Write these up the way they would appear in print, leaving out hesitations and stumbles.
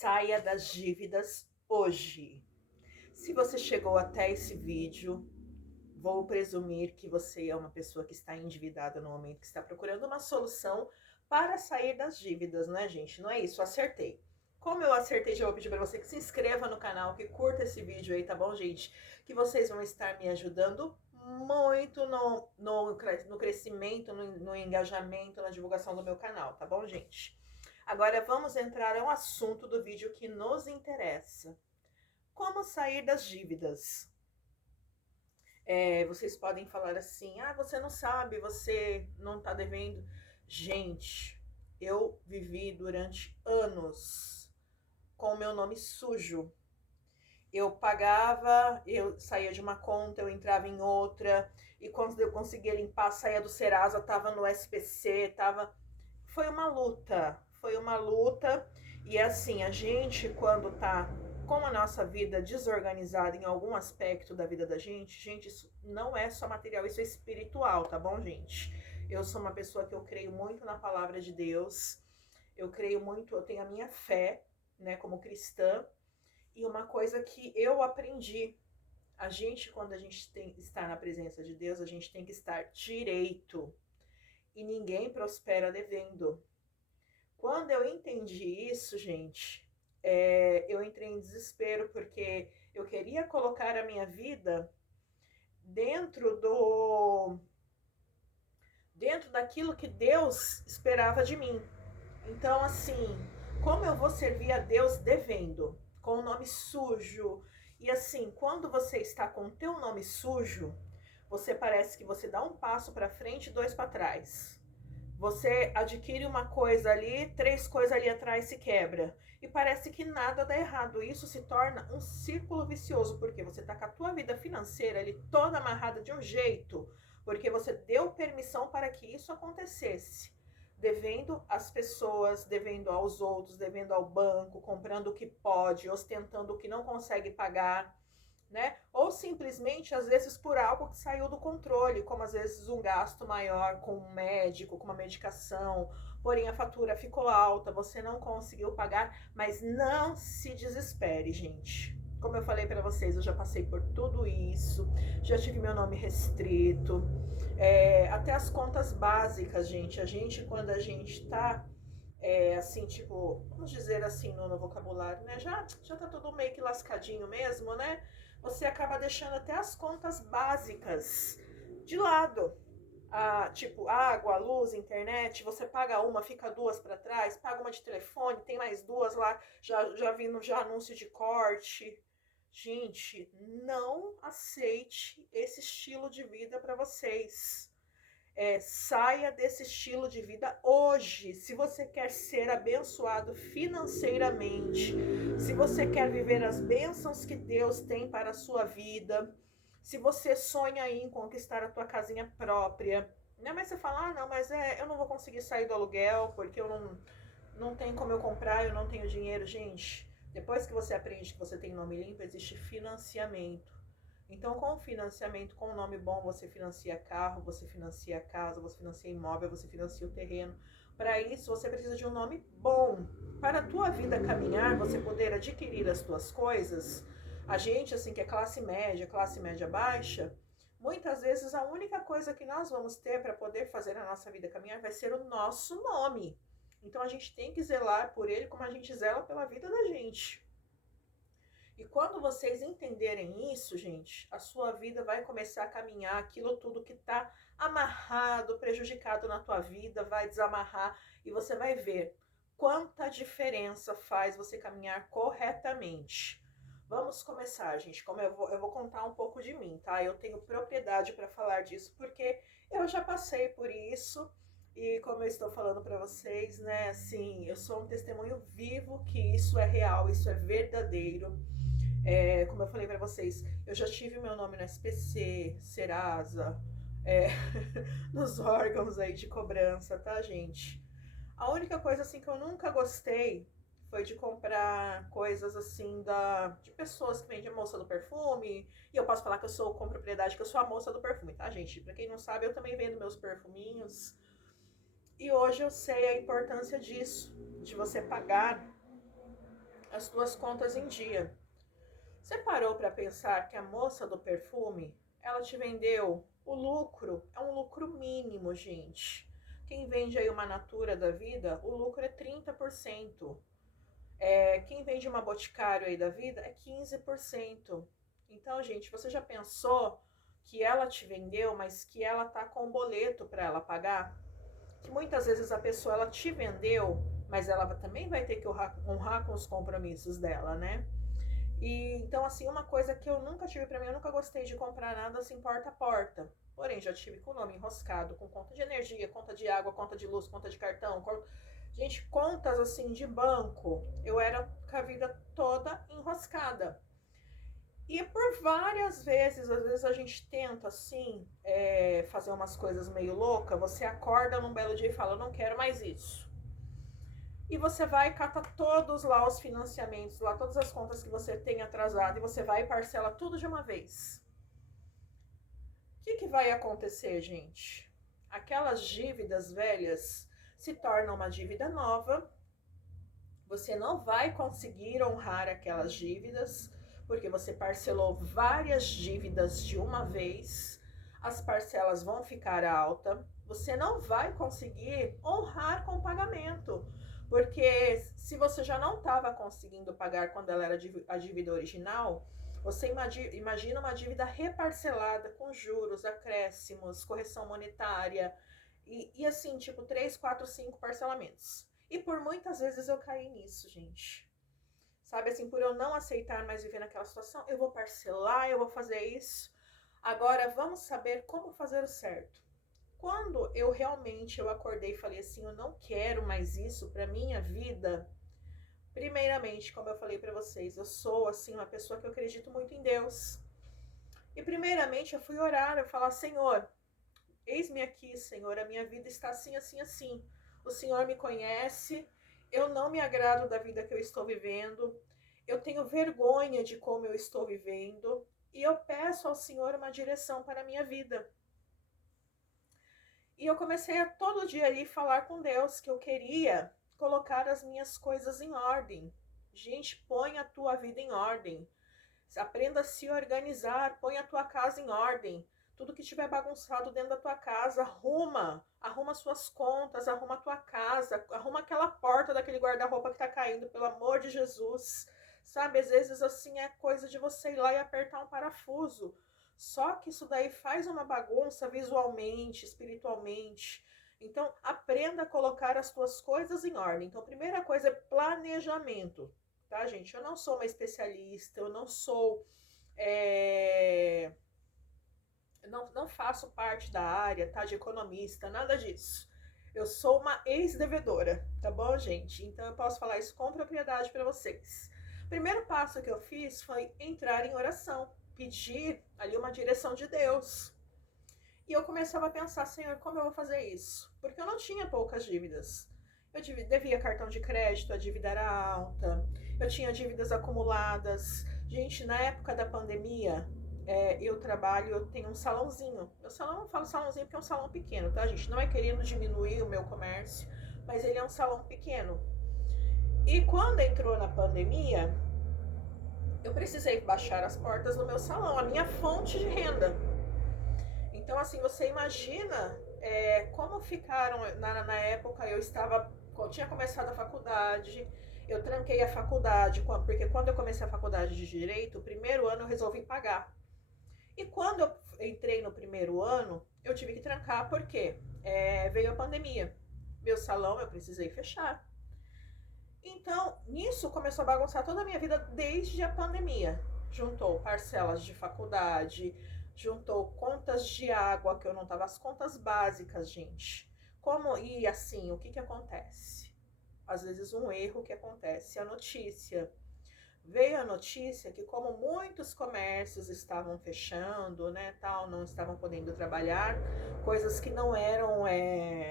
Saia das dívidas hoje. Se você chegou até esse vídeo, vou presumir que você é uma pessoa que está endividada no momento, que está procurando uma solução para sair das dívidas, né, gente? Não é isso, acertei. Como eu acertei, já vou pedir para você que se inscreva no canal, que curta esse vídeo aí, tá bom, gente? Que vocês vão estar me ajudando muito no crescimento, no engajamento, na divulgação do meu canal, tá bom, gente? Agora vamos entrar ao assunto do vídeo que nos interessa. Como sair das dívidas? Vocês podem falar assim, você não sabe, você não tá devendo. Gente, eu vivi durante anos com o meu nome sujo. Eu pagava, eu saía de uma conta, eu entrava em outra, e quando eu conseguia limpar, saía do Serasa, tava no SPC, tava... foi uma luta, e assim, a gente quando tá com a nossa vida desorganizada em algum aspecto da vida da gente, isso não é só material, isso é espiritual, tá bom, gente? Eu sou uma pessoa que eu creio muito na palavra de Deus, eu creio muito, eu tenho a minha fé, né, como cristã, e uma coisa que eu aprendi, a gente, quando a gente está na presença de Deus, a gente tem que estar direito, e ninguém prospera devendo. Quando eu entendi isso, gente, eu entrei em desespero, porque eu queria colocar a minha vida dentro dentro daquilo que Deus esperava de mim. Então, assim, como eu vou servir a Deus devendo, com o nome sujo? E assim, quando você está com o teu nome sujo, você parece que você dá um passo para frente e dois para trás. Você adquire uma coisa ali, três coisas ali atrás se quebra. E parece que nada dá errado. Isso se torna um círculo vicioso, porque você está com a tua vida financeira ali toda amarrada de um jeito, porque você deu permissão para que isso acontecesse. Devendo às pessoas, devendo aos outros, devendo ao banco, comprando o que pode, ostentando o que não consegue pagar, né? Ou simplesmente, às vezes, por algo que saiu do controle, como às vezes um gasto maior com um médico, com uma medicação, porém a fatura ficou alta, você não conseguiu pagar, mas não se desespere, gente. Como eu falei para vocês, eu já passei por tudo isso, já tive meu nome restrito, até as contas básicas, gente. A gente, quando a gente tá assim, tipo, vamos dizer assim no vocabulário, né? Já tá tudo meio que lascadinho mesmo, né? Você acaba deixando até as contas básicas de lado. Tipo, água, luz, internet, você paga uma, fica duas para trás, paga uma de telefone, tem mais duas lá, já vindo já anúncio de corte. Gente, não aceite esse estilo de vida para vocês. Saia desse estilo de vida hoje. Se você quer ser abençoado financeiramente, se você quer viver as bênçãos que Deus tem para a sua vida, se você sonha em conquistar a tua casinha própria, né? Mas você fala, não, mas eu não vou conseguir sair do aluguel porque eu não tenho como eu comprar, eu não tenho dinheiro. Gente, depois que você aprende que você tem nome limpo, existe financiamento. Então, com o financiamento, com o nome bom, você financia carro, você financia casa, você financia imóvel, você financia o terreno. Para isso, você precisa de um nome bom. Para a tua vida caminhar, você poder adquirir as tuas coisas, a gente, assim, que é classe média baixa, muitas vezes a única coisa que nós vamos ter para poder fazer a nossa vida caminhar vai ser o nosso nome. Então, a gente tem que zelar por ele como a gente zela pela vida da gente. E quando vocês entenderem isso, gente, a sua vida vai começar a caminhar, aquilo tudo que está amarrado, prejudicado na tua vida, vai desamarrar e você vai ver quanta diferença faz você caminhar corretamente. Vamos começar, gente. Como eu vou contar um pouco de mim, tá? Eu tenho propriedade para falar disso porque eu já passei por isso. E como eu estou falando para vocês, né, assim, eu sou um testemunho vivo que isso é real, isso é verdadeiro. Como eu falei para vocês, eu já tive meu nome no SPC, Serasa, é, nos órgãos aí de cobrança, tá, gente? A única coisa assim que eu nunca gostei foi de comprar coisas assim de pessoas que vendem a moça do perfume. E eu posso falar que eu sou com propriedade, que eu sou a moça do perfume, tá, gente? Pra quem não sabe, eu também vendo meus perfuminhos. E hoje eu sei a importância disso, de você pagar as tuas contas em dia. Você parou para pensar que a moça do perfume, ela te vendeu o lucro, é um lucro mínimo, gente. Quem vende aí uma Natura da vida, o lucro é 30%. Quem vende uma Boticário aí da vida é 15%. Então, gente, você já pensou que ela te vendeu, mas que ela tá com um boleto para ela pagar? Que muitas vezes a pessoa ela te vendeu, mas ela também vai ter que honrar com os compromissos dela, né? E então, assim, uma coisa que eu nunca tive para mim, eu nunca gostei de comprar nada assim porta a porta. Porém, já tive com o nome enroscado, com conta de energia, conta de água, conta de luz, conta de cartão. Gente, contas assim de banco, eu era com a vida toda enroscada. E por várias vezes, às vezes a gente tenta assim, fazer umas coisas meio loucas, você acorda num belo dia e fala, eu não quero mais isso. E você vai catar todos lá os financiamentos, lá todas as contas que você tem atrasado, e você vai e parcela tudo de uma vez. O que vai acontecer, gente? Aquelas dívidas velhas se tornam uma dívida nova, você não vai conseguir honrar aquelas dívidas, porque você parcelou várias dívidas de uma vez, as parcelas vão ficar alta, você não vai conseguir honrar com o pagamento, porque se você já não estava conseguindo pagar quando ela era a dívida original, você imagina uma dívida reparcelada com juros, acréscimos, correção monetária, e assim, tipo 3, 4, 5 parcelamentos. E por muitas vezes eu caí nisso, gente. Sabe, assim, por eu não aceitar mais viver naquela situação, eu vou parcelar, eu vou fazer isso. Agora, vamos saber como fazer o certo. Quando eu realmente acordei e falei assim, eu não quero mais isso para minha vida. Primeiramente, como eu falei para vocês, eu sou assim uma pessoa que eu acredito muito em Deus. E primeiramente eu fui orar, eu falar, Senhor, eis-me aqui, Senhor, a minha vida está assim, assim, assim. O Senhor me conhece, eu não me agrado da vida que eu estou vivendo, eu tenho vergonha de como eu estou vivendo, e eu peço ao Senhor uma direção para a minha vida. E eu comecei a todo dia ali falar com Deus que eu queria colocar as minhas coisas em ordem. Gente, põe a tua vida em ordem. Aprenda a se organizar, põe a tua casa em ordem. Tudo que estiver bagunçado dentro da tua casa, arruma suas contas, arruma a tua casa, arruma aquela porta daquele guarda-roupa que tá caindo, pelo amor de Jesus. Sabe, às vezes assim é coisa de você ir lá e apertar um parafuso. Só que isso daí faz uma bagunça visualmente, espiritualmente. Então, aprenda a colocar as tuas coisas em ordem. Então, a primeira coisa é planejamento, tá, gente? Eu não sou uma especialista, eu não sou... não faço parte da área, tá, de economista, nada disso. Eu sou uma ex-devedora, tá bom, gente? Então eu posso falar isso com propriedade para vocês. O primeiro passo que eu fiz foi entrar em oração, pedir ali uma direção de Deus. E eu começava a pensar, Senhor, como eu vou fazer isso? Porque eu não tinha poucas dívidas. Eu devia cartão de crédito, a dívida era alta, eu tinha dívidas acumuladas. Gente, na época da pandemia, eu tenho um salãozinho. Meu salão, eu falo salãozinho porque é um salão pequeno, tá, gente? Não é querendo diminuir o meu comércio, mas ele é um salão pequeno. E quando entrou na pandemia, eu precisei baixar as portas do meu salão, a minha fonte de renda. Então, assim, você imagina como ficaram, na época eu tinha começado a faculdade, eu tranquei a faculdade, porque quando eu comecei a faculdade de Direito, o primeiro ano eu resolvi pagar. E quando eu entrei no primeiro ano, eu tive que trancar, porque veio a pandemia. Meu salão eu precisei fechar. Então, nisso começou a bagunçar toda a minha vida desde a pandemia. Juntou parcelas de faculdade, juntou contas de água que eu não tava, as contas básicas, gente. E assim, o que acontece? Às vezes um erro que acontece, a notícia. Veio a notícia que como muitos comércios estavam fechando, né, tal, não estavam podendo trabalhar, coisas que não eram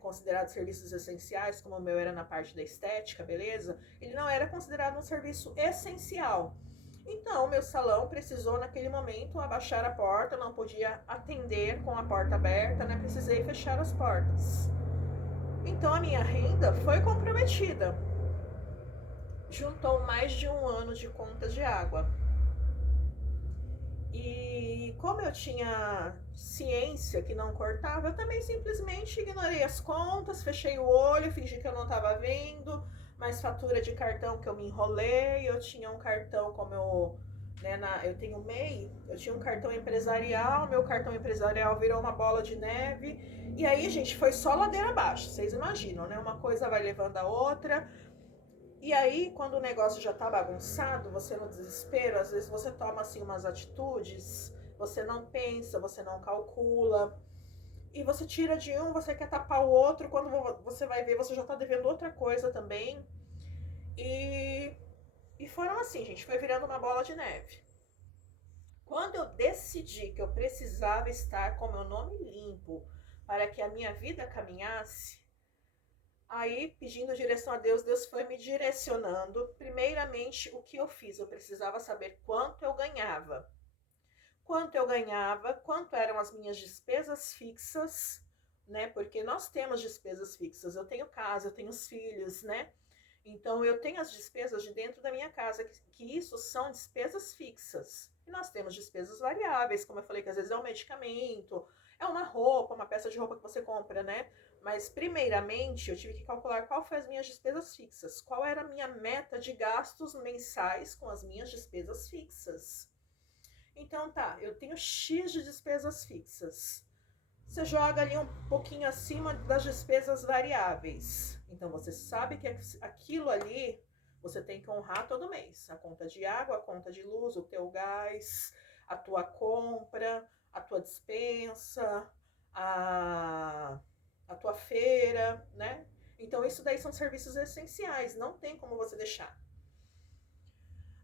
considerados serviços essenciais, como o meu era na parte da estética, beleza? Ele não era considerado um serviço essencial. Então, o meu salão precisou, naquele momento, abaixar a porta, não podia atender com a porta aberta, né? Precisei fechar as portas. Então, a minha renda foi comprometida. juntou mais de um ano de conta de água. E como eu tinha ciência que não cortava, eu também simplesmente ignorei as contas, fechei o olho, fingi que eu não estava vendo, mas fatura de cartão que eu me enrolei, eu tinha um cartão como eu, né, eu tenho MEI, eu tinha um cartão empresarial, meu cartão empresarial virou uma bola de neve, e aí, gente, foi só ladeira abaixo, vocês imaginam, né? Uma coisa vai levando a outra, e aí, quando o negócio já tá bagunçado, você no desespero, às vezes você toma assim umas atitudes, você não pensa, você não calcula, e você tira de um, você quer tapar o outro, quando você vai ver, você já tá devendo outra coisa também. E, e foram assim, gente, foi virando uma bola de neve. Quando eu decidi que eu precisava estar com meu nome limpo para que a minha vida caminhasse, aí, pedindo direção a Deus, Deus foi me direcionando. Primeiramente, o que eu fiz? Eu precisava saber quanto eu ganhava. Quanto eu ganhava, quanto eram as minhas despesas fixas, né? Porque nós temos despesas fixas. Eu tenho casa, eu tenho os filhos, né? Então, eu tenho as despesas de dentro da minha casa, que isso são despesas fixas. E nós temos despesas variáveis, como eu falei, que às vezes é um medicamento, é uma roupa, uma peça de roupa que você compra, né? Mas, primeiramente, eu tive que calcular qual foi as minhas despesas fixas, qual era a minha meta de gastos mensais com as minhas despesas fixas. Então, tá, eu tenho X de despesas fixas. Você joga ali um pouquinho acima das despesas variáveis. Então, você sabe que aquilo ali você tem que honrar todo mês. A conta de água, a conta de luz, o teu gás, a tua compra, a tua despensa, a tua feira, né? Então, isso daí são serviços essenciais, não tem como você deixar.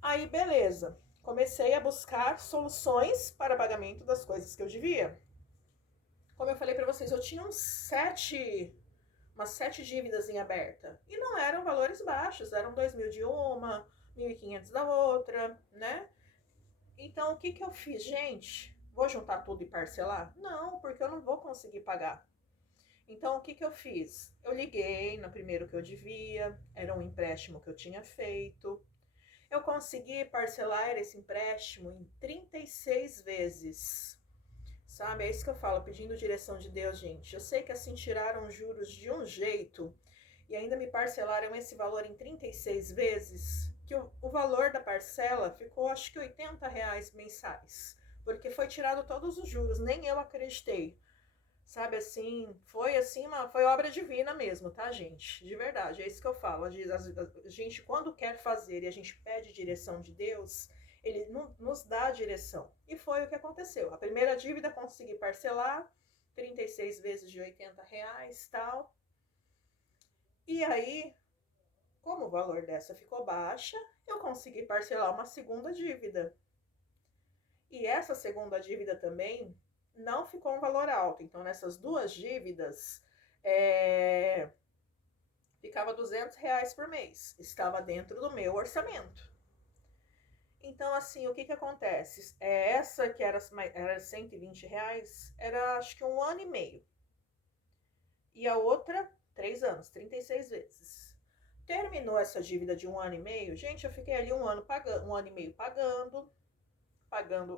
Aí, beleza. Comecei a buscar soluções para pagamento das coisas que eu devia. Como eu falei para vocês, eu tinha umas 7 dívidas em aberta. E não eram valores baixos, eram 2.000 de uma, 1.500 da outra, né? Então, o que que eu fiz? Gente, vou juntar tudo e parcelar? Não, porque eu não vou conseguir pagar. Então, o que que eu fiz? Eu liguei no primeiro que eu devia, era um empréstimo que eu tinha feito. Eu consegui parcelar esse empréstimo em 36 vezes. Sabe, é isso que eu falo, pedindo direção de Deus, gente. Eu sei que assim tiraram juros de um jeito e ainda me parcelaram esse valor em 36 vezes, que o valor da parcela ficou acho que R$ 80 mensais, porque foi tirado todos os juros, nem eu acreditei. Sabe assim, foi obra divina mesmo, tá, gente? De verdade, é isso que eu falo. A gente, quando quer fazer e a gente pede direção de Deus, ele nos dá a direção. E foi o que aconteceu. A primeira dívida consegui parcelar, 36 vezes de R$ 80, tal. E aí, como o valor dessa ficou baixa, eu consegui parcelar uma segunda dívida. E essa segunda dívida também não ficou um valor alto. Então, nessas duas dívidas, ficava R$ 200 por mês. Estava dentro do meu orçamento. Então, assim, o que que acontece? Essa que era R$ 120, era acho que um ano e meio. E a outra, 3 anos, 36 vezes. Terminou essa dívida de um ano e meio, gente, eu fiquei ali um ano e meio pagando,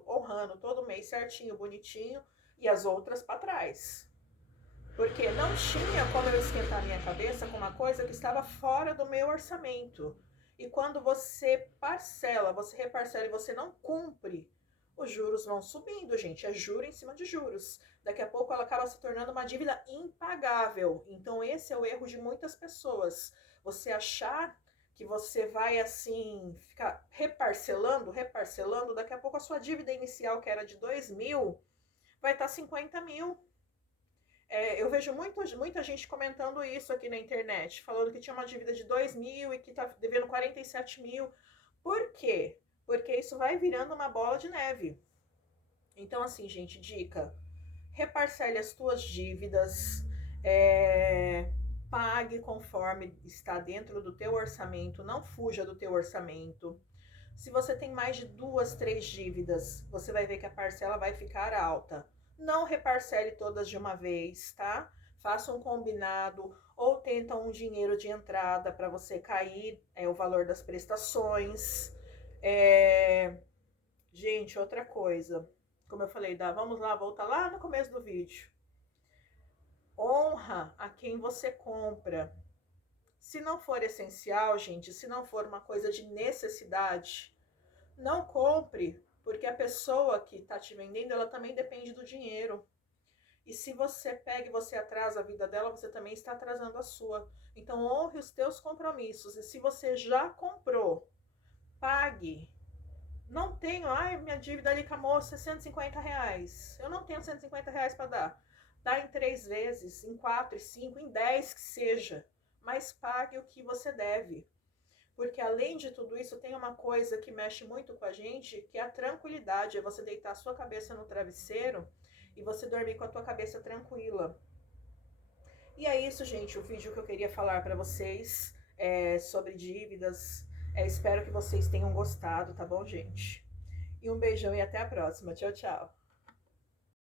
honrando todo mês certinho, bonitinho, e as outras para trás. Porque não tinha como eu esquentar minha cabeça com uma coisa que estava fora do meu orçamento. E quando você parcela, você reparcela e você não cumpre, os juros vão subindo, gente. É juro em cima de juros. Daqui a pouco ela acaba se tornando uma dívida impagável. Então esse é o erro de muitas pessoas. Você achar que você vai assim ficar reparcelando, daqui a pouco a sua dívida inicial, que era de 2.000, vai estar 50.000. Eu vejo muita gente comentando isso aqui na internet, falando que tinha uma dívida de 2.000 e que está devendo 47.000. Por quê? Porque isso vai virando uma bola de neve. Então, assim, gente, dica: reparcele as tuas dívidas, pague conforme está dentro do teu orçamento, não fuja do teu orçamento. Se você tem mais de 2, 3 dívidas, você vai ver que a parcela vai ficar alta. Não reparcele todas de uma vez, tá? faça um combinado ou tenta um dinheiro de entrada para você cair o valor das prestações. Gente, outra coisa, como eu falei, vamos lá, volta lá no começo do vídeo. Honra a quem você compra. Se não for essencial, gente, se não for uma coisa de necessidade, não compre, porque a pessoa que está te vendendo, ela também depende do dinheiro. E se você pega e você atrasa a vida dela, você também está atrasando a sua. Então, honre os teus compromissos. E se você já comprou, pague. Não tenho, minha dívida ali com a moça é R$150. Eu não tenho R$150 para dar. Dá em 3 vezes, em 4, em 5, em 10 que seja. Mas pague o que você deve. Porque além de tudo isso, tem uma coisa que mexe muito com a gente, que é a tranquilidade. É você deitar a sua cabeça no travesseiro e você dormir com a tua cabeça tranquila. E é isso, gente, o vídeo que eu queria falar para vocês sobre dívidas. Espero que vocês tenham gostado, tá bom, gente? E um beijão e até a próxima. Tchau, tchau.